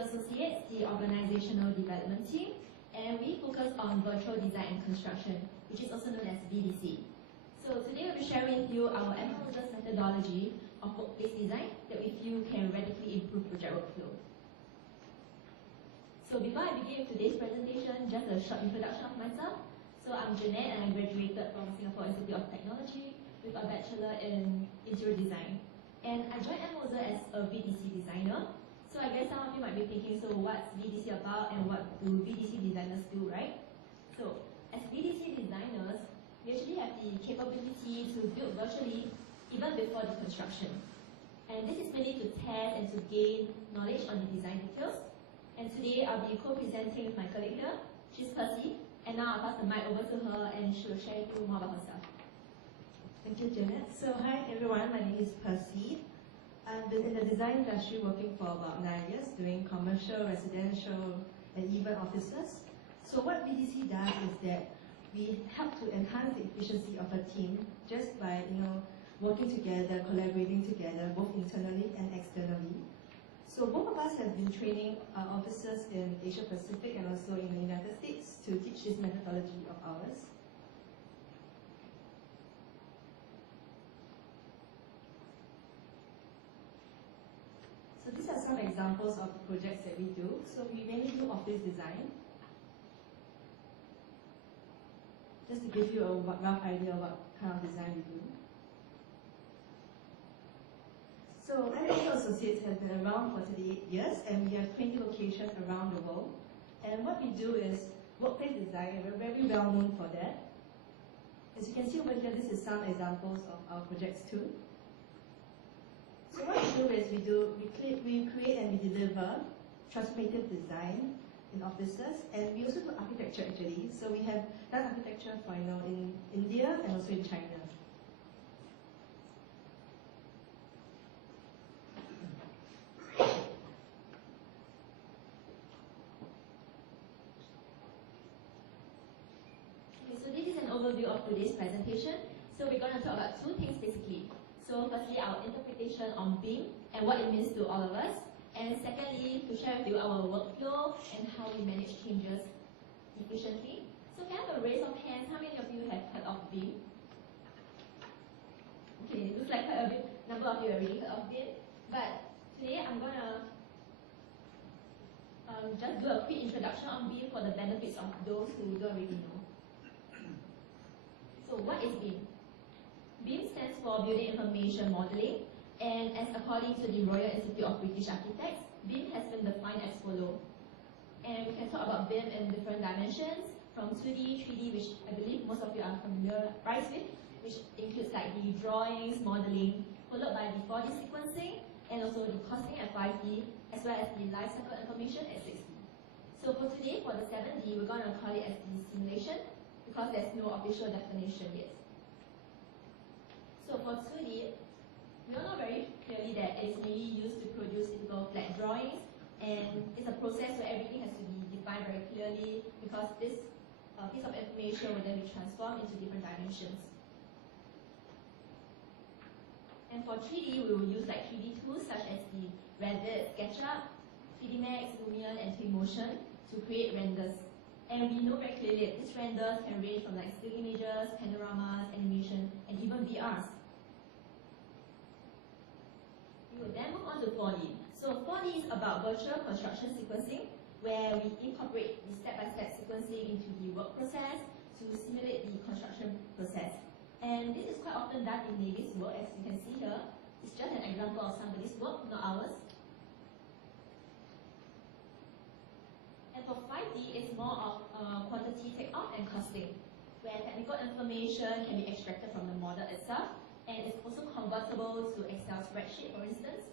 Moser Associates, the organizational development team, and we focus on virtual design and construction, which is also known as VDC. So today we'll be sharing with you our Moser's methodology of workplace design that we feel can radically improve project workflow. So before I begin with today's presentation, just a short introduction of myself. So I'm Jeanette and I graduated from Singapore Institute of Technology with a bachelor in interior design. And I joined Moser as a VDC designer. So I guess some of you might be thinking, so what's VDC about and what do VDC designers do, right? So as VDC designers, we actually have the capability to build virtually even before the construction. And this is mainly to test and to gain knowledge on the design details. And today I'll be co-presenting with my colleague here. She's Percy. And now I'll pass the mic over to her and she'll share with you more about herself. Thank you, Janet. So hi everyone, my name is Percy. I've been in the design industry working for about 9 years, doing commercial, residential, and even offices. So what VDC does is that we help to enhance the efficiency of a team just by working together, collaborating together, both internally and externally. So both of us have been training officers in Asia Pacific and also in the United States to teach this methodology of ours. So these are some examples of the projects that we do. So we mainly do office design. Just to give you a rough idea of what kind of design we do. So Moser Associates has been around for 38 years and we have 20 locations around the world. And what we do is workplace design, and we're very well known for that. As you can see over here, this is some examples of our projects too. So what we do is we create and we deliver transformative design in offices, and we also do architecture actually. So we have done architecture for in India and also in China. Okay, so this is an overview of today's presentation. So we're going to talk about two things basically. So firstly, our interpretation on BIM and what it means to all of us. And secondly, to share with you our workflow and how we manage changes efficiently. So can I have a raise of hands? How many of you have heard of BIM? Okay, it looks like quite a big number of you already heard of BIM. But today I'm going to just do a quick introduction on BIM for the benefits of those who don't really know. So what is BIM? BIM stands for Building Information Modeling, and as according to the Royal Institute of British Architects, BIM has been defined as follows. And we can talk about BIM in different dimensions, from 2D, 3D, which I believe most of you are familiarized with, which includes like the drawings, modeling, followed by the 4D sequencing, and also the costing at 5D, as well as the lifecycle information at 6D. So for today, for the 7D, we're going to call it as the simulation, because there's no official definition yet. So for 2D, we all know very clearly that it is mainly used to produce typical flat drawings, and it's a process where everything has to be defined very clearly because this piece of information will then be transformed into different dimensions. And for 3D, we will use like 3D tools such as the Revit, SketchUp, 3D Max, Lumion, and Twinmotion to create renders. And we know very clearly that these renders can range from like still images, panoramas, animation, and even VRs. We will then move on to 4D. So 4D is about virtual construction sequencing, where we incorporate the step-by-step sequencing into the work process to simulate the construction process. And this is quite often done in Navy's work, as you can see here. It's just an example of somebody's work, not ours. And for 5D, it's more of quantity takeoff and costing, where technical information can be extracted from the model itself, and it's also convertible to Excel spreadsheet, for instance.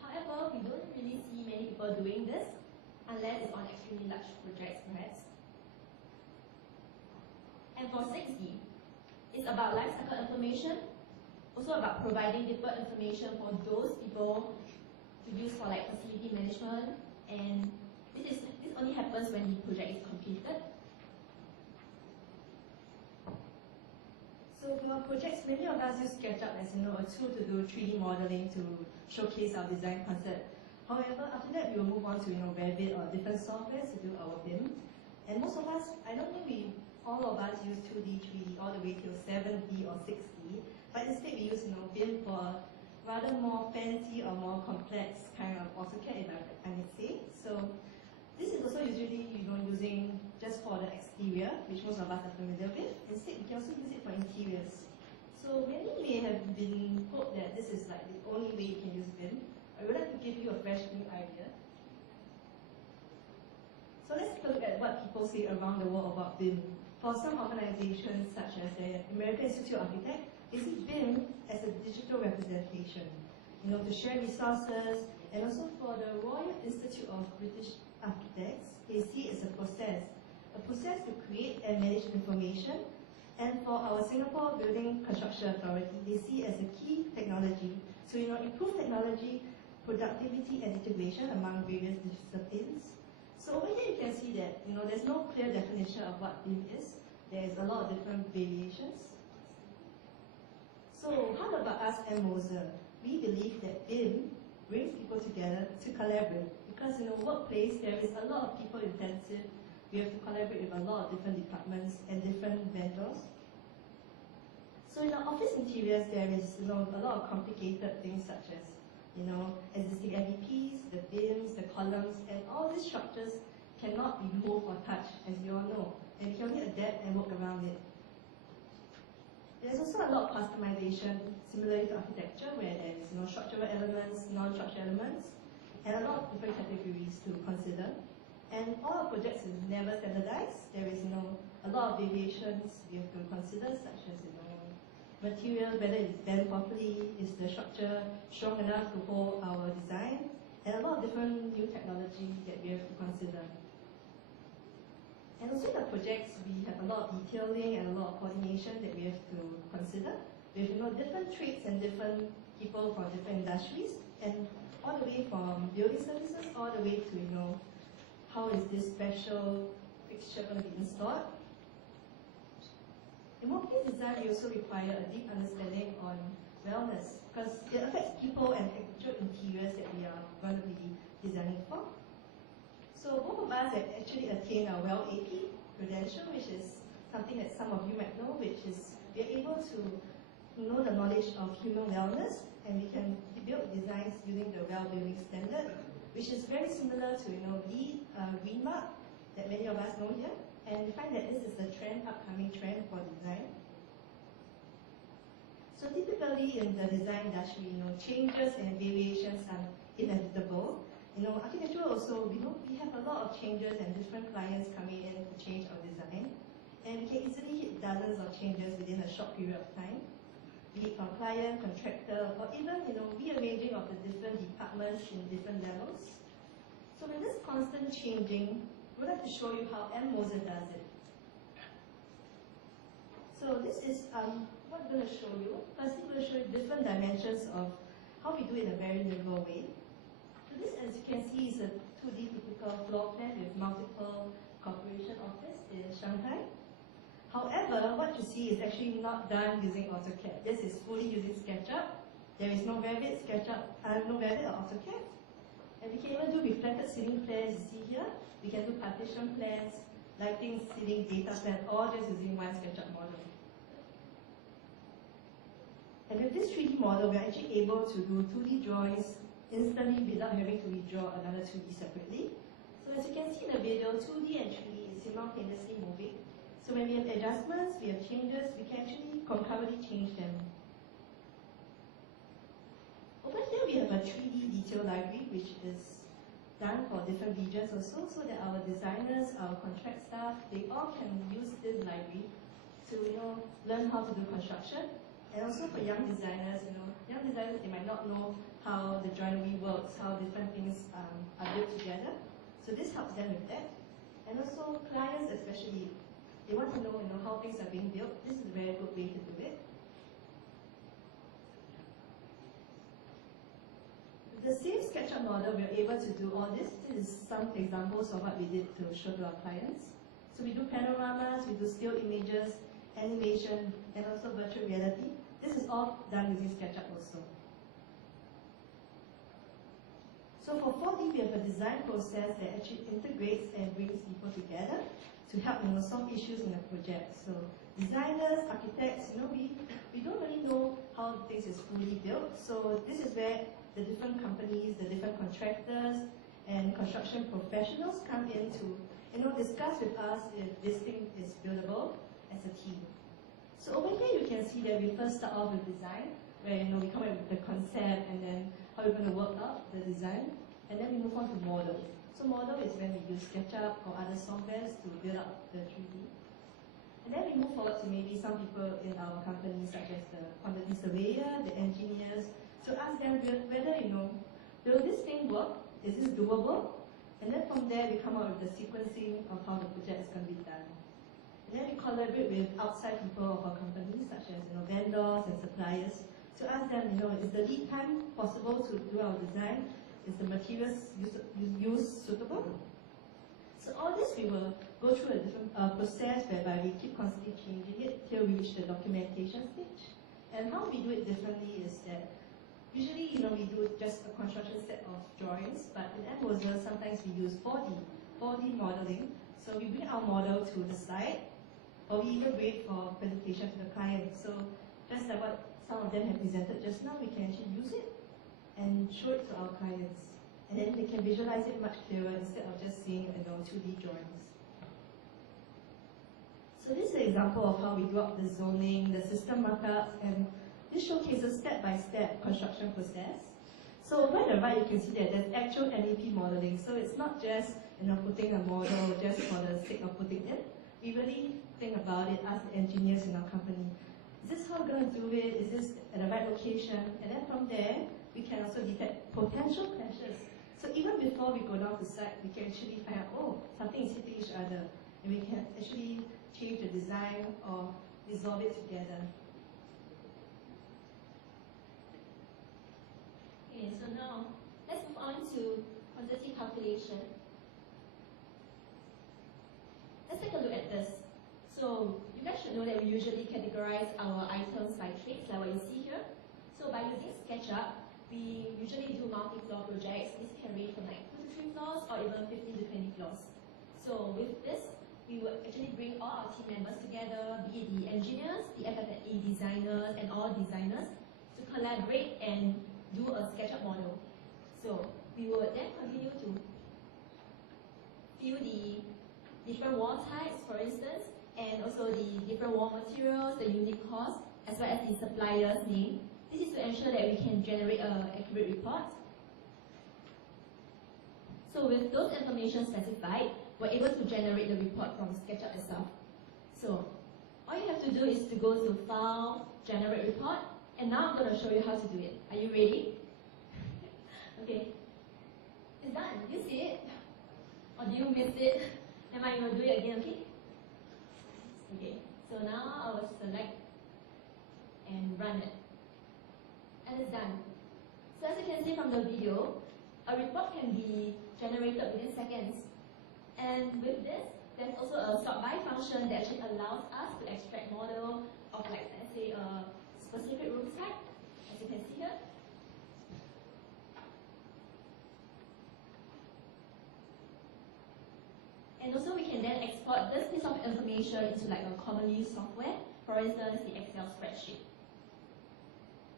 However, we don't really see many people doing this, unless it's on extremely large projects, perhaps. And for 6D, it's about lifecycle information, also about providing deeper information for those people to use for like facility management, and this only happens when the project is completed. So for our projects, many of us use SketchUp as a tool to do 3D modeling to showcase our design concept. However, after that, we will move on to Revit or different softwares to do our BIM. And most of us, I don't think all of us use 2D, 3D, all the way till 7D or 6D. But instead, we use BIM for rather more fancy or more complex kind of AutoCAD, if I may say. So this is also usually using just for the exterior, which most of us are familiar with. Instead, we can also use it for interiors. So many may have been told that this is like the only way you can use BIM. I would like to give you a fresh new idea. So let's take a look at what people say around the world about BIM. For some organizations, such as the American Institute of Architects, they see BIM as a digital representation, to share resources, and also for the Royal Institute of British Architects, they see it as a process to create and manage information. And for our Singapore Building Construction Authority, they see it as a key technology to improve technology, productivity, and integration among various disciplines. So over here you can see that there's no clear definition of what BIM is. There's a lot of different variations. So how about us and Moser? We believe that BIM brings people together to collaborate, because in a workplace there is a lot of people intensive. We have to collaborate with a lot of different departments and different vendors. So in our office interiors, there is a lot of complicated things such as existing MEPs, the BIMs, the columns, and all these structures cannot be moved or touched, as you all know, and we can only adapt and work around it. There's also a lot of customization, similarly to architecture, where there is structural elements, non-structural elements, and a lot of different categories to consider. And all our projects is never standardized. There is a lot of variations we have to consider, such as material, whether it's bent properly, is the structure strong enough to hold our design, and a lot of different new technology that we have to consider. And also in the projects, we have a lot of detailing and a lot of coordination that we have to consider with different trades and different people from different industries, and all the way from building services all the way to how is this special fixture going to be installed. In workplace design, we also require a deep understanding on wellness, because it affects people and actual interiors that we are going to be designing for. So both of us have actually attained our WELL AP credential, which is something that some of you might know, which is we are able to know the knowledge of human wellness, and we can build designs using the WELL building standard, which is very similar to LEED, Green Mark that many of us know here. And we find that this is the upcoming trend for design. So typically in the design industry, changes and variations are inevitable. Architecture also, we have a lot of changes and different clients coming in to change our design. And we can easily hit dozens of changes within a short period of time, be it from client, contractor, or even, rearranging of the different departments in different levels. So with this constant changing, we'd like to show you how Moser does it. So this is what I'm going to show you. First, I'm going to show you different dimensions of how we do it in a very nimble way. So this, as you can see, is a 2D typical floor plan with multiple corporation office in Shanghai. However, what you see is actually not done using AutoCAD. This is fully using SketchUp. There is no Revit, no Revit or AutoCAD. And we can even do reflected ceiling plans, you see here. We can do partition plans, lighting, ceiling, data plan, all just using one SketchUp model. And with this 3D model, we're actually able to do 2D drawings instantly without having to redraw another 2D separately. So as you can see in the video, 2D and 3D is simultaneously moving. So when we have adjustments, we have changes, we can actually concurrently change them. Over here we have a 3D detail library, which is done for different regions also, so that our designers, our contract staff, they all can use this library to learn how to do construction. And also for young designers, they might not know how the joinery works, how different things are built together. So this helps them with that. And also clients especially, they want to know how things are being built. This is a very good way to do it. The same SketchUp model, we're able to do all this. This is some examples of what we did to show to our clients. So we do panoramas, we do still images, animation, and also virtual reality. This is all done using SketchUp also. So for 4D, we have a design process that actually integrates and brings people together to help solve issues in a project. So designers, architects, we don't really know how things is fully built. So this is where the different companies, the different contractors, and construction professionals come in to discuss with us if this thing is buildable as a team. So over here you can see that we first start off with design, where we come up with the concept and then how we're going to work out the design, and then we move on to model. So model is when we use SketchUp or other softwares to build up the 3D. And then we move forward to maybe some people in our company, such as the quantity surveyor, the engineers, to ask them whether, will this thing work? Is this doable? And then from there, we come up with the sequencing of how the project is going to be done. And then we collaborate with outside people of our company, such as vendors and suppliers, to ask them, is the lead time possible to do our design? Is the materials used suitable? So all this we will go through a different process whereby we keep constantly changing it till we reach the documentation stage. And how we do it differently is that usually, we do just a construction set of drawings, but in Moser, sometimes we use 4D modeling. So we bring our model to the site, or we even wait for presentation to the client. So just like what some of them have presented just now, we can actually use it and show it to our clients. And then they can visualize it much clearer instead of just seeing 2D drawings. So this is an example of how we do up the zoning, the system markups, and this showcases step-by-step construction process. So over on the right, you can see that there's actual NEP modeling. So it's not just putting a model just for the sake of putting it. We really think about it as the engineers in our company. Is this how we're going to do it? Is this at the right location? And then from there, we can also detect potential clashes. So even before we go down to site, we can actually find out, oh, something is hitting each other. And we can actually change the design or resolve it together. Okay, so now let's move on to quantity calculation. Let's take a look at this. So you guys should know that we usually categorize our items by traits, like what you see here. So by using SketchUp, we usually do multi-floor projects. This can range from 2 to 3 floors or even 15 to 20 floors. So with this, we will actually bring all our team members together, be it the engineers, the FF&E designers, and all designers, to collaborate and do a SketchUp model. So we will then continue to fill the different wall types, for instance, and also the different wall materials, the unit cost, as well as the supplier's name. This is to ensure that we can generate an accurate report. So with those information specified, we're able to generate the report from SketchUp itself. So all you have to do is to go to File, Generate Report, and now I'm going to show you how to do it. Are you ready? Okay. It's done. You see it? Or do you miss it? Am I going to do it again, okay? Okay. So now I will select and run it. And it's done. So as you can see from the video, a report can be generated within seconds. And with this, there's also a sort by function that actually allows us to extract model of, let's say, a specific room type, as you can see here. And also we can then export this piece of information into a commonly used software, for instance, the Excel spreadsheet.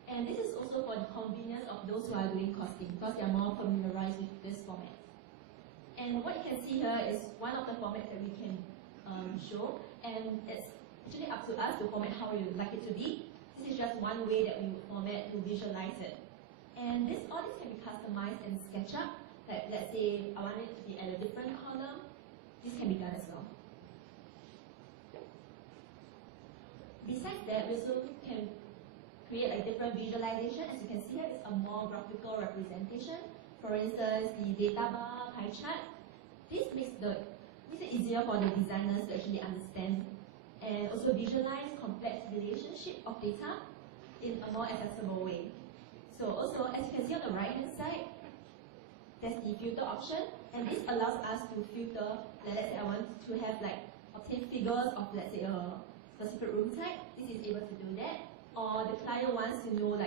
And this is also for the convenience of those who are doing costing, because they are more familiarized with this format. And what you can see here is one of the formats that we can show, and it's actually up to us to format how we would like it to be. This is just one way that we would format to visualize it. And all this can be customized in SketchUp. Like, let's say I want it to be at a different column. This can be done as well. Besides that, we also can create different visualization. As you can see here, it's a more graphical representation. For instance, the data bar, pie chart. This makes it easier for the designers to actually understand and also visualize complex relationship of data in a more accessible way. So also, as you can see on the right-hand side, there's the filter option, and this allows us to filter. Let's say I want to have obtain figures of, let's say, a specific room type. This is able to do that. Or the client wants to know the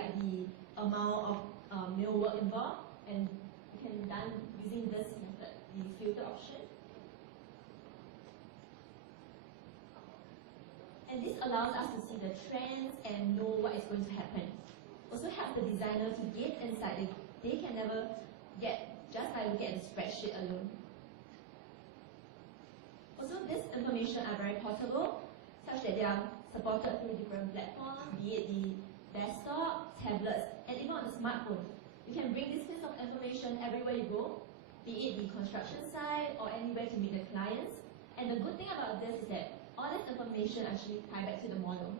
amount of work involved, and you can can be done using this method, the filter option. And this allows us to see the trends and know what is going to happen. Also help the designer to gain insight that they can never get just by looking at the spreadsheet alone. Also, this information are very portable, such that they are supported through different platforms, be it the desktop, tablets, and even on the smartphone. You can bring this piece of information everywhere you go, be it the construction site or anywhere to meet the clients. And the good thing about this is that all this information actually tie back to the model.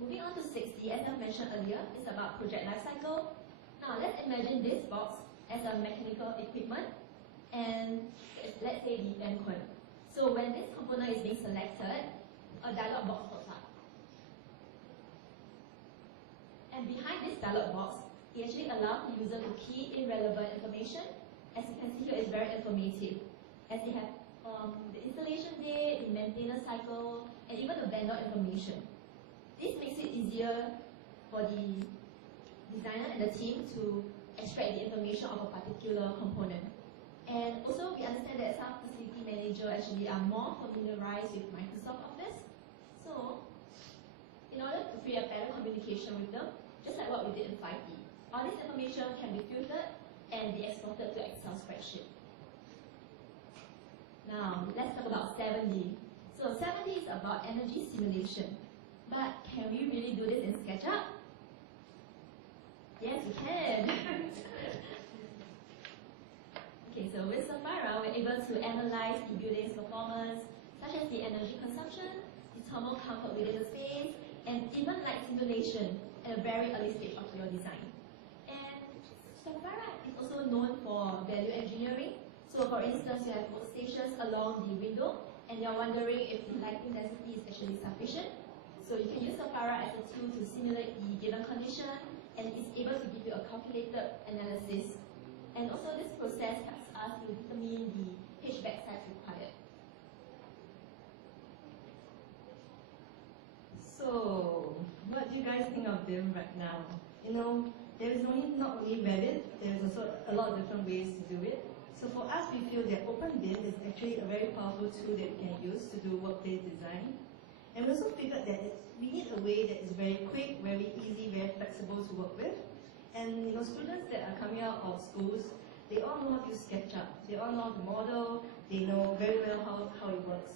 Moving on to 6D, as I mentioned earlier, is about project lifecycle. Now let's imagine this box as a mechanical equipment, and let's say the end coin. So when this component is being selected, a dialog box pops up. And behind this dialog box, it actually allows the user to key in relevant information. As you can see here, it's very informative, as they have the installation date, the maintenance cycle, and even the vendor information. This makes it easier for the designer and the team to extract the information of a particular component. And also, we understand that some facility managers actually are more familiarized with Microsoft Office. So, in order to free up better communication with them, just like what we did in 5D, all this information can be filtered and be exported to Excel spreadsheet. Now, let's talk about 7D. So 7D is about energy simulation. But can we really do this in SketchUp? Yes, we can. Okay, so with Sapphira, we're able to analyze the building's performance, such as the energy consumption, the thermal comfort within the space, and even light simulation at a very early stage of your design. And Sapphira is also known for value engineering. So for instance, you have workstations along the window, and you're wondering if the lighting density is actually sufficient. So you can use Sapphira as a tool to simulate the given condition, and it's able to give you a calculated analysis. And also this process helps us to determine the HVAC size required. So, what do you guys think of BIM right now? You know, there is not only Revit, there is also a lot of different ways to do it. So for us, we feel that OpenBIM is actually a very powerful tool that we can use to do workplace design. And we also figured that we need a way that is very quick, very easy, very flexible to work with. And students that are coming out of schools, they all know how to use SketchUp. They all know how to model. They know very well how it works.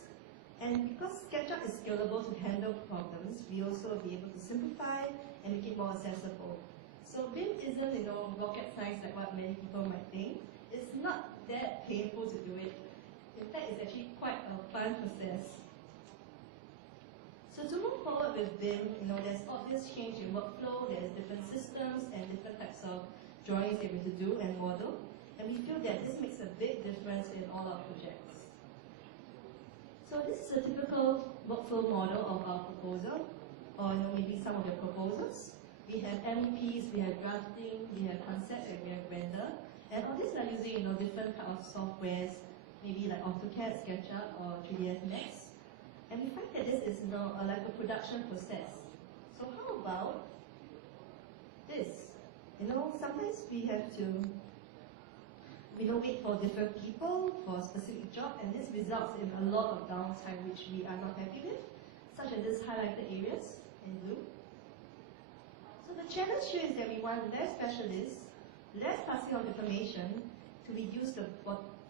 And because SketchUp is scalable to handle problems, we also be able to simplify and make it more accessible. So BIM isn't rocket science like what many people might think. It's not that painful to do it. In fact, it's actually quite a fun process. So to move forward with BIM, there's obvious change in workflow, there's different systems and different types of drawings that we have to do and model. And we feel that this makes a big difference in all our projects. So this is a typical workflow model of our proposal, or maybe some of your proposals. We have MEPs, we have drafting, we have concept, and we have render. And all these are using different types of softwares, maybe like AutoCAD, SketchUp, or 3ds Max. And we find that this is like a production process. So how about this? Sometimes we have to wait for different people for a specific job, and this results in a lot of downtime which we are not happy with, such as this highlighted areas in blue. So the challenge here is that we want less specialists, less passing of information to reduce the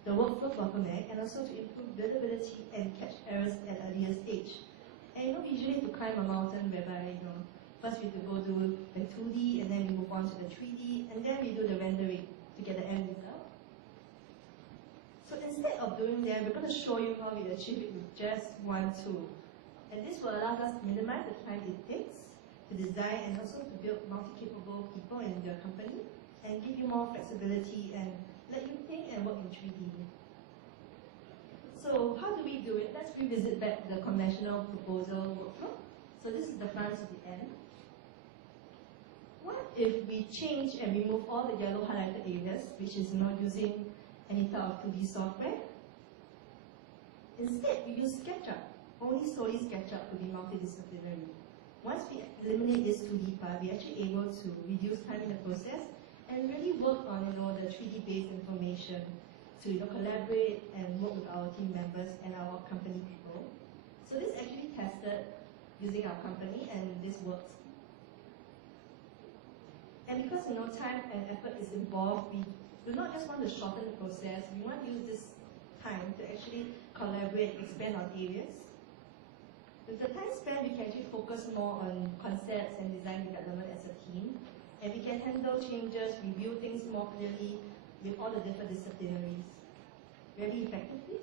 workflow bottleneck, and also to improve buildability and catch errors at an earlier stage. And we usually have to climb a mountain whereby first we have to go do the 2D, and then we move on to the 3D, and then we do the rendering to get the end result. So instead of doing that, we're going to show you how we achieve it with just one tool. And this will allow us to minimize the time it takes to design and also to build multi-capable people in your company, and give you more flexibility and let you think and work in 3D. So how do we do it? Let's revisit back the conventional proposal workflow. So this is the front to the end. What if we change and remove all the yellow highlighted areas, which is not using any type of 2D software? Instead, we use SketchUp. Only solely SketchUp to be multidisciplinary. once we eliminate this 2D part, we're actually able to reduce time in the process and really work on the 3D based information to collaborate and work with our team members and our company people. So this is actually tested using our company, and this works. And because time and effort is involved, we do not just want to shorten the process, we want to use this time to actually collaborate, expand on areas. With the time spent, we can actually focus more on concepts and design development as a team, and we can handle changes, review things more clearly with all the different disciplinaries very effectively.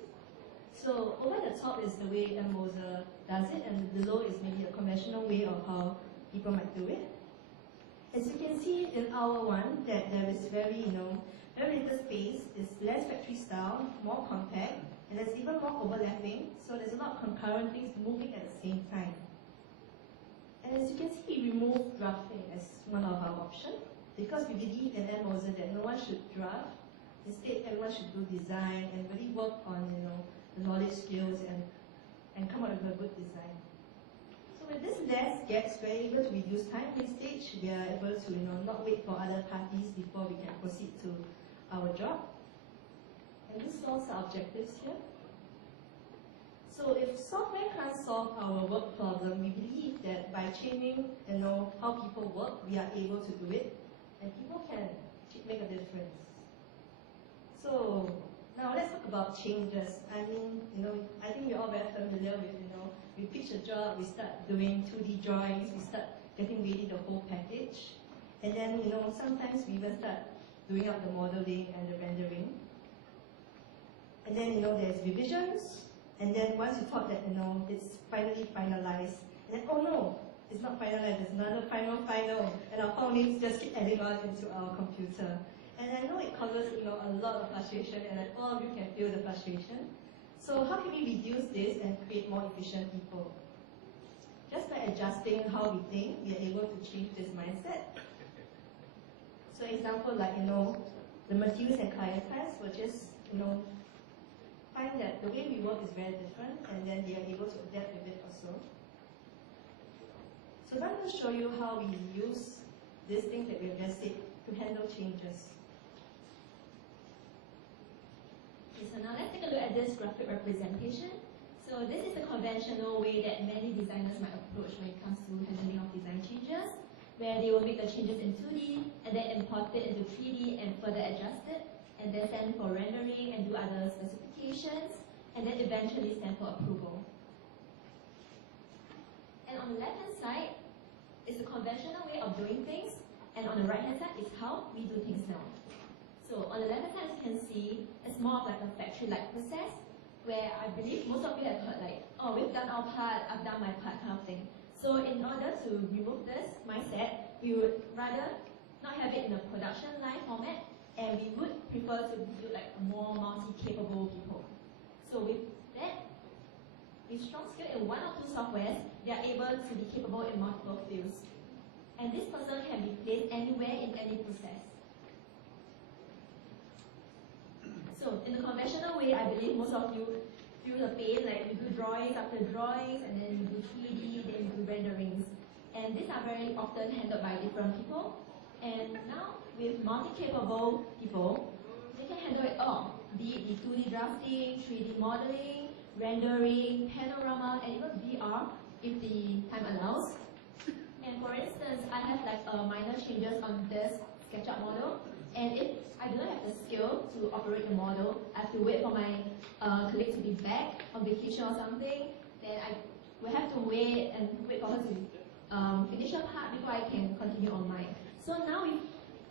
So over the top is the way Moser does it, and below is maybe a conventional way of how people might do it. As you can see in our one, that there is very little space, it's less factory style, more compact, and there's even more overlapping, so there's a lot of concurrent things moving at the same time. And as you can see, we remove drafting as one of our options, because we believe in Moser that no one should draft. Instead, everyone should do design and really work on the knowledge skills and come up with a good design. So with this less gaps, we're able to reduce time wastage. We are able to not wait for other parties before we can proceed to our job. And this solves our objectives here. So if software can't solve our work problem, we believe that by changing how people work, we are able to do it, and people can make a difference. So now let's talk about changes. I mean, I think we're all very familiar with, we pitch a job, we start doing 2D drawings, we start getting ready the whole package, and then sometimes we even start doing out the modeling and the rendering. And then there's revisions, and then once you thought that it's finally finalized, and then oh no, it's not finalized, there's another final, and our file names just keep adding on into our computer. And I know it causes a lot of frustration, and all of you can feel the frustration. So how can we reduce this and create more efficient people? Just by adjusting how we think, we are able to change this mindset. So example like the materials and client class will just find that the way we work is very different, and then they are able to adapt with it also. So now I'm going to show you how we use these things that we have just said to handle changes. Okay, so now let's take a look at this graphic representation. So this is the conventional way that many designers might approach when it comes to handling of design changes, where they will make the changes in 2D and then import it into 3D and further adjust it, and then send for rendering and do other specifications, and then eventually send for approval. And on the left-hand side is the conventional way of doing things, and on the right-hand side is how we do things now. So on the left-hand side, as you can see, it's more of like a factory-like process, where I believe most of you have heard like, oh, we've done our part, I've done my part kind of thing. So in order to remove this mindset, we would rather not have it in a production line format, and we would prefer to build like a more multi-capable people. So with that, with strong skill in one or two softwares, they are able to be capable in multiple fields. And this person can be placed anywhere in any process. So in the conventional way, I believe most of you feel the pain, like you do drawings after drawings, and then you do 3D, then you do renderings. And these are very often handled by different people. And now, with multi-capable people, they can handle it all, be it the 2D drafting, 3D modeling, rendering, panorama, and even VR, if the time allows. And for instance, I have like minor changes on this SketchUp model, and if I do not have the skill to operate the model, I have to wait for my colleague to be back on vacation or something, then I will have to wait for her to finish her part before I can continue on mine. So now with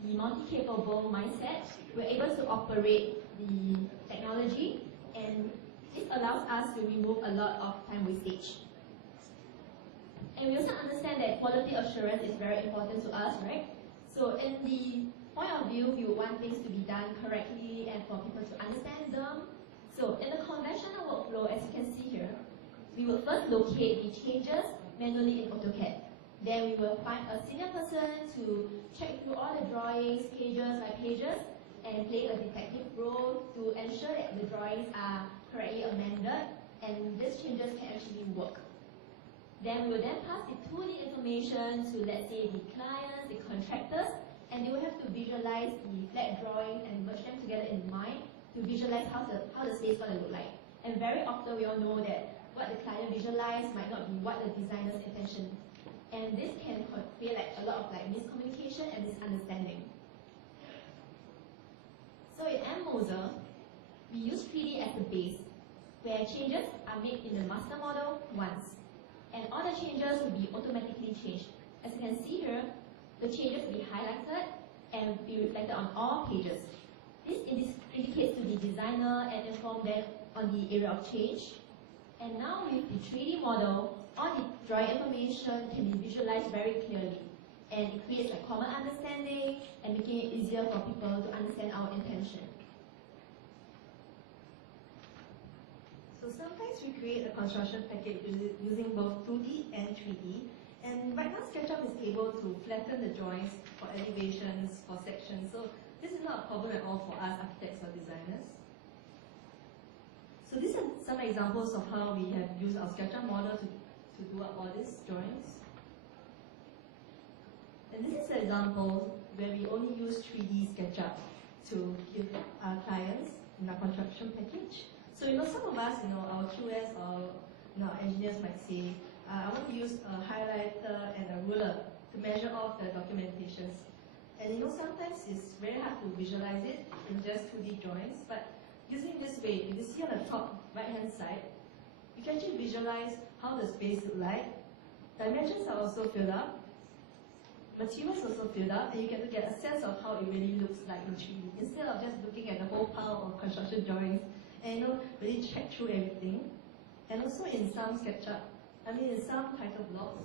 the multi-capable mindset, we're able to operate the technology, and this allows us to remove a lot of time wastage. And we also understand that quality assurance is very important to us, right? So in the point of view, we would want things to be done correctly and for people to understand them. So in the conventional workflow, as you can see here, we will first locate the changes manually in AutoCAD. Then we will find a senior person to check through all the drawings, pages by pages, and play a detective role to ensure that the drawings are correctly amended and these changes can actually work. Then we will then pass the 2D information to, let's say, the clients, the contractors, and they will have to visualize the flat drawings and merge them together in mind to visualize how the space is going to look like. And very often we all know that what the client visualized might not be what the designer's intention. And this can create a lot of miscommunication and misunderstanding. So in Moser, we use 3D as the base, where changes are made in the master model once. And all the changes will be automatically changed. As you can see here, the changes will be highlighted and be reflected on all pages. This indicates to the designer and inform them on the area of change. And now with the 3D model, all the drawing information can be visualized very clearly. And it creates a common understanding and making it easier for people to understand our intention. So sometimes we create a construction package using both 2D and 3D. And right now SketchUp is able to flatten the drawings for elevations, for sections. So this is not a problem at all for us architects or designers. So these are some examples of how we have used our SketchUp model to do up all these drawings. And this is an example where we only use 3D SketchUp to give our clients in our construction package. So some of us, our QS or our engineers might say, I want to use a highlighter and a ruler to measure off the documentations. And sometimes it's very hard to visualize it in just 2D drawings, but using this way, if you see on the top right-hand side, you can actually visualize how the space looks like. Dimensions are also filled up, materials also filled up, and you get to get a sense of how it really looks like in 3D, instead of just looking at the whole pile of construction drawings and really check through everything. And also in some SketchUp, in some title blocks,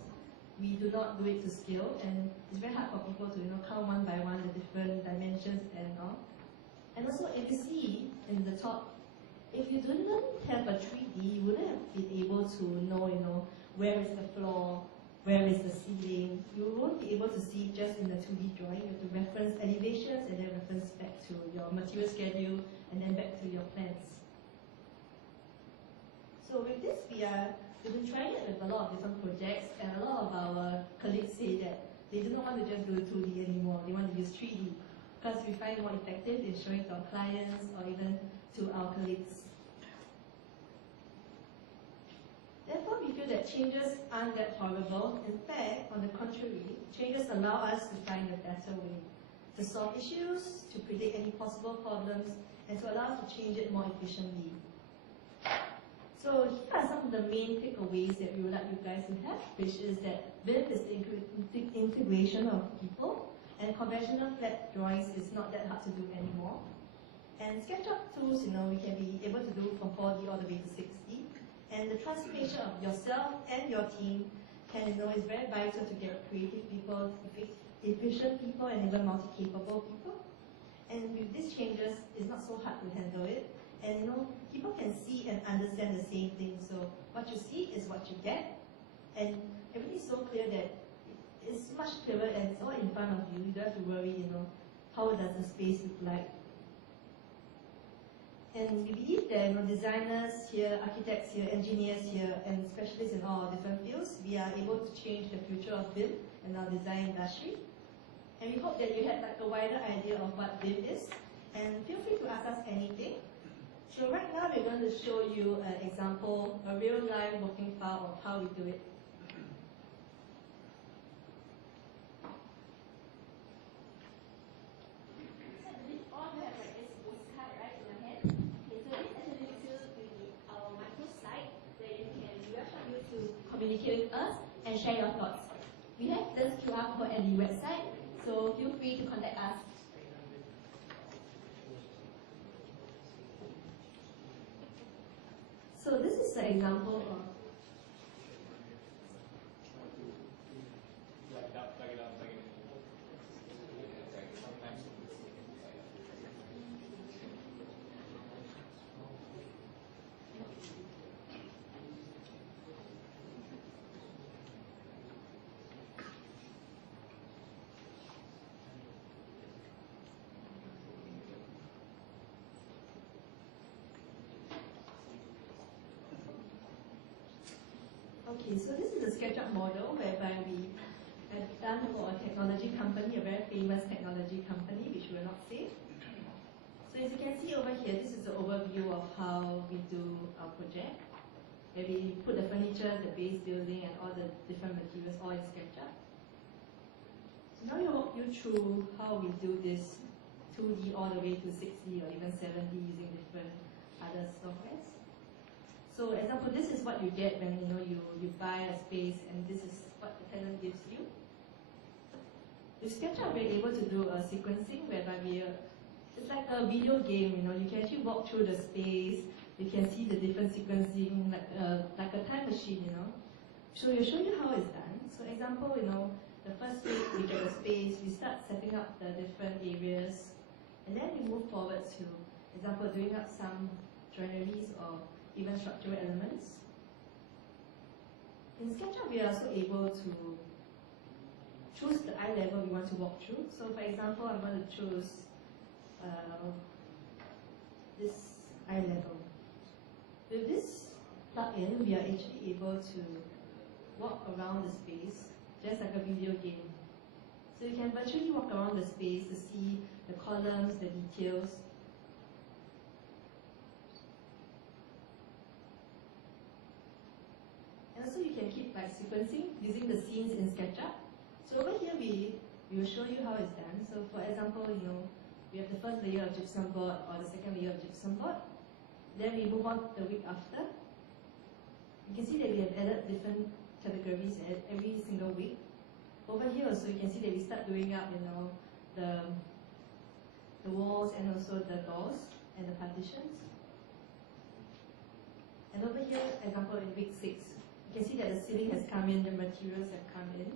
we do not do it to scale, and it's very hard for people to count one by one the different dimensions and all. And also, if you see in the top, if you didn't have a 3D, you wouldn't have been able to know, where is the floor, where is the ceiling. You won't be able to see it just in the 2D drawing. You have to reference elevations and then reference back to your material schedule and then back to your plans. So with this, we've been trying it with a lot of different projects, and a lot of our colleagues say that they do not want to just do 2D anymore. They want to use 3D because we find it more effective in showing to our clients or even to our colleagues. Therefore, we feel that changes aren't that horrible. In fact, on the contrary, changes allow us to find a better way to solve issues, to predict any possible problems, and to allow us to change it more efficiently. So here are some of the main takeaways that we would like you guys to have, which is that BIM is the integration of people, and conventional flat drawings is not that hard to do anymore. And SketchUp tools, we can be able to do from 4D all the way to 6D. And the transformation of yourself and your team is very vital to get creative people, efficient people, and even multi-capable people. And with these changes, it's not so hard to handle it. And people can see and understand the same thing. So what you see is what you get. And everything is so clear that it's much clearer and it's all in front of you. You don't have to worry, how does the space look like. And we believe that designers here, architects here, engineers here, and specialists in all different fields, we are able to change the future of BIM and our design industry. And we hope that you had a wider idea of what BIM is. And feel free to ask us anything. So right now we're going to show you an example, a real-life working file of how we do it. Communicate with us and share your thoughts. We have this QR code at the website, so feel free to contact us. So this is an example of Okay, so this is a SketchUp model whereby we have done for a technology company, a very famous technology company, which we will not say. So as you can see over here, this is the overview of how we do our project, where we put the furniture, the base building, and all the different materials all in SketchUp. So now I'll walk you through how we do this 2D all the way to 6D or even 7D using different other softwares. So example, this is what you get when you buy a space, and this is what the tenant gives you. With SketchUp, we're able to do a sequencing whereby it's like a video game, you can actually walk through the space, you can see the different sequencing, like a time machine, So we'll show you how it's done. So example, the first week we get a space, we start setting up the different areas, and then we move forward to, example, doing up some joineries or even structural elements. In SketchUp, we are also able to choose the eye level we want to walk through. So for example, I'm going to choose this eye level. With this plugin, we are actually able to walk around the space just like a video game. So you can virtually walk around the space to see the columns, the details. And also you can keep sequencing using the scenes in SketchUp. So over here we will show you how it's done. So for example, we have the first layer of gypsum board or the second layer of gypsum board. Then we move on the week after. You can see that we have added different categories every single week. Over here also you can see that we start doing up, the walls and also the doors and the partitions. And over here, example in week 6, you can see that the ceiling has come in, the materials have come in.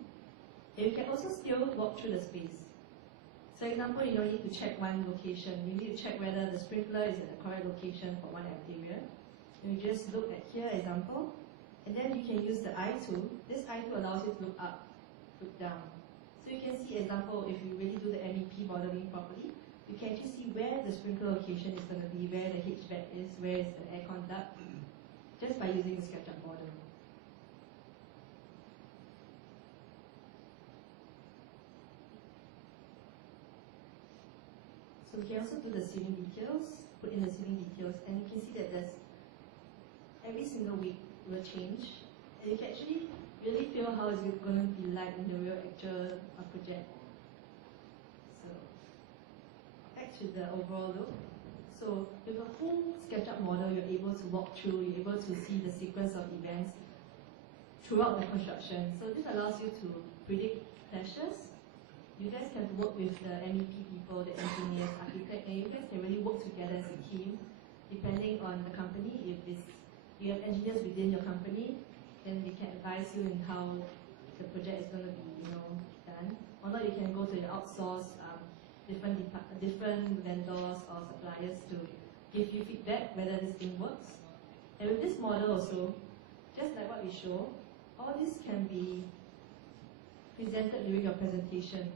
And you can also still walk through the space. So example, you don't need to check one location. You need to check whether the sprinkler is in the correct location for one area. And you just look at here, example, and then you can use the eye tool. This eye tool allows you to look up, look down. So you can see, example, if you really do the MEP modeling properly, you can actually see where the sprinkler location is going to be, where the HVAC is, where is the aircon duct, just by using the SketchUp model. So we can also do the ceiling details, put in the ceiling details, and you can see that there's every single week will change, and you can actually really feel how it's going to be like in the real actual project. So back to the overall look. So with a full SketchUp model, you're able to walk through, you're able to see the sequence of events throughout the construction. So this allows you to predict clashes. You guys can work with the MEP people, the engineers, architects, and you guys can really work together as a team, depending on the company. If you have engineers within your company, then they can advise you in how the project is going to be, done. Or not, you can go to your outsource different vendors or suppliers to give you feedback whether this thing works. And with this model also, just like what we show, all this can be presented during your presentation.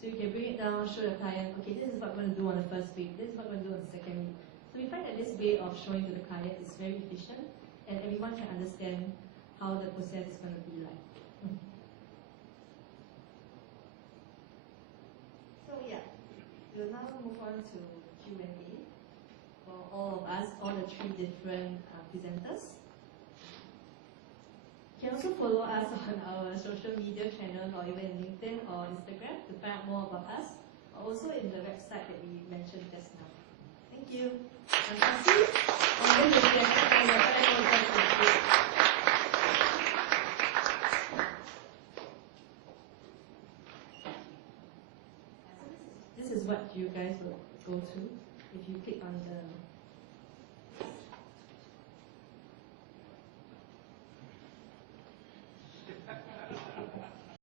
So you can bring it down, show the client, okay, this is what we're going to do on the first week, this is what we're going to do on the second week. So we find that this way of showing to the client is very efficient, and everyone can understand how the process is going to be like. So yeah, we'll now move on to Q&A for all of us, all the 3 different presenters. You can also follow us on our social media channels or even in LinkedIn or Instagram to find out more about us, or also in the website that we mentioned just now. Thank you. This is what you guys will go to if you click on the